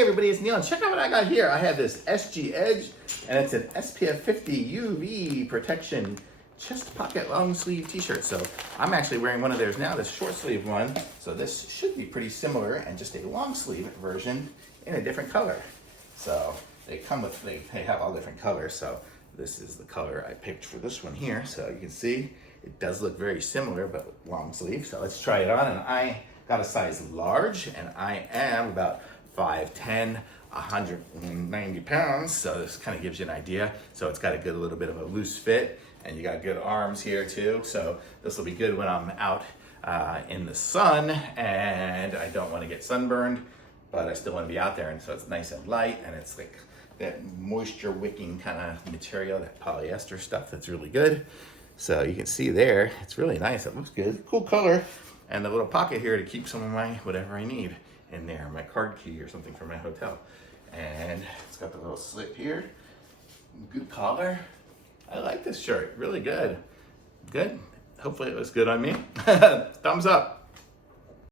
Hey everybody, it's Neil, and check out what I got here. I have this SG Edge, and it's an SPF 50 UV protection chest pocket long sleeve t-shirt. So I'm actually wearing one of theirs now, this short sleeve one. So this should be pretty similar and just a long sleeve version in a different color. So they come with, they have all different colors. So this is the color I picked for this one here. So you can see it does look very similar, but long sleeve. So let's try it on, and I got a size large, and I am about 5'10", 190 pounds, so this kind of gives you an idea. So it's got a good little bit of a loose fit, and you got good arms here too. So this will be good when I'm out in the sun and I don't want to get sunburned, but I still want to be out there. And so it's nice and light, and it's like that moisture wicking kind of material, that polyester stuff that's really good. So you can see there, it's really nice. It looks good. Cool color. And the little pocket here to keep some of my whatever I need in there, my card key or something from my hotel. And it's got the little slit here. Good collar. I like this shirt, really good. Good. Hopefully it looks good on me. Thumbs up.